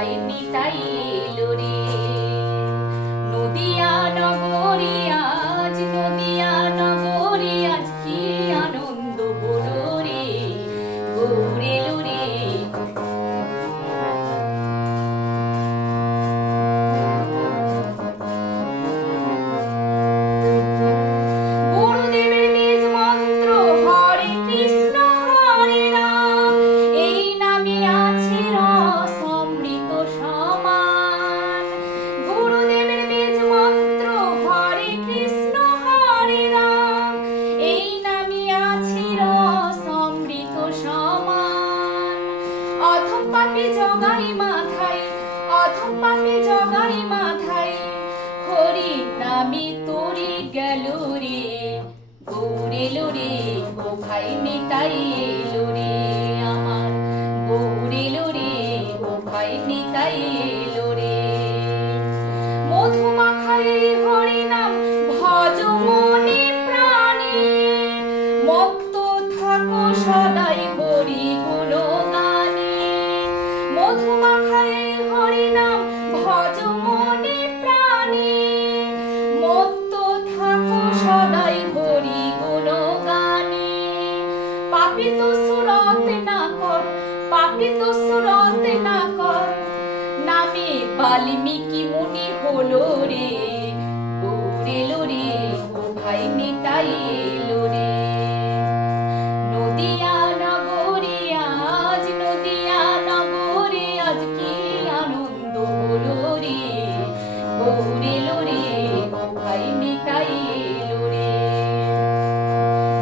ভাই নিতাই এলো রে। নদিয়া নগরী আজ, নদিয়া নগরী আজ কি আনন্দ বলো রে, গৌর এলো রে। গুরুদেবের বীজ মন্ত্র হরে কৃষ্ণ হরে রাম, এই নামে আছে রস অমৃত সমান। গুরুদেবের বীজ মন্ত্র হরে কৃষ্ণ হরে রাম, এই নামে আছে রস অমৃত সমান। অধম পাপী জগাই মাথায়, অধম পাপী জগাই মাথায়, হরি নামে তোরে গেল রে, গৌর এলো রে। ও ভাই নিতাই এলো রে আমার, গৌর এলো রে। ও ভাই নিতাই এলো রে। মধুমাখায় হরি নাম ভজ মনে প্রাণে, মত্ত থাকো সদাই হরি গুণগানে। মধুমাখায় হরি নাম ভজ মনে প্রাণে, মত্ত থাকো সদাই হরি গুণগানে। পাপী তো সুরত না কর, পাপী তো সুরত না কর, নামে বাল্মীকি মুনি হলো রে, গৌর এলো রে। ও ভাই নিতাই এলো রে। নদিয়া নগরী আজ, নদিয়া নগরী আজ কি আনন্দ বলো রে, গৌর এলো রে। ও ভাই নিতাই এলো রে।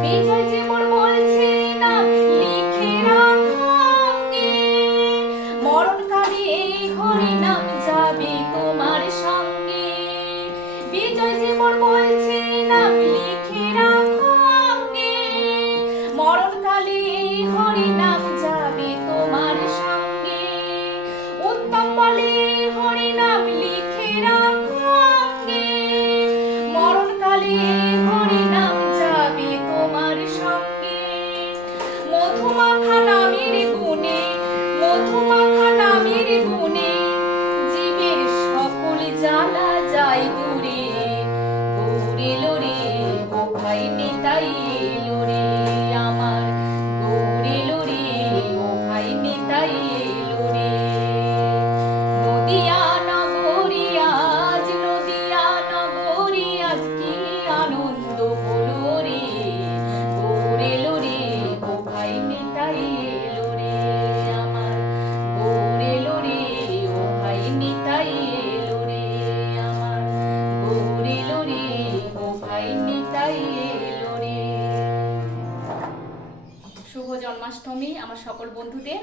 বিজয় যে মোর বলছে না লিখে রাখো অঙ্গে, মরণকালে এই হরি নাম যাবে তোমার সঙ্গে। বিজয় যে মোর বলছে নাম লিখে রাখো অঙ্গে, মরণকালে এই হরি নাম যাবে তোমার সঙ্গে। উত্তম বলে হরি নাম লিখে রাখো অঙ্গে, মরণকালে এই হরি নাম যাবে তোমার সঙ্গে। মধুমাখা নামের গুণে, মধুমাখা নামের গুণে, জীবের সকল জ্বালা যায় দূরে, গৌর এলো রে। ও ভাই নিতাই এলো রে আমার, গৌর এলো রে। ও ভাই নিতাই এলো রে। নদিয়া নগরী আজ, নদিয়া নগরী আজ কি আনন্দ বলো রে, গৌর এলো রে। ও ভাই নিতাই এলো রে আমার, গৌর এলো রে। ও ভাই নিতাই এলো রে আমার, গৌর এলো রে। ও ভাই নিতাই এলো রে। শুভ জন্মাষ্টমী আমার সকল বন্ধুদের।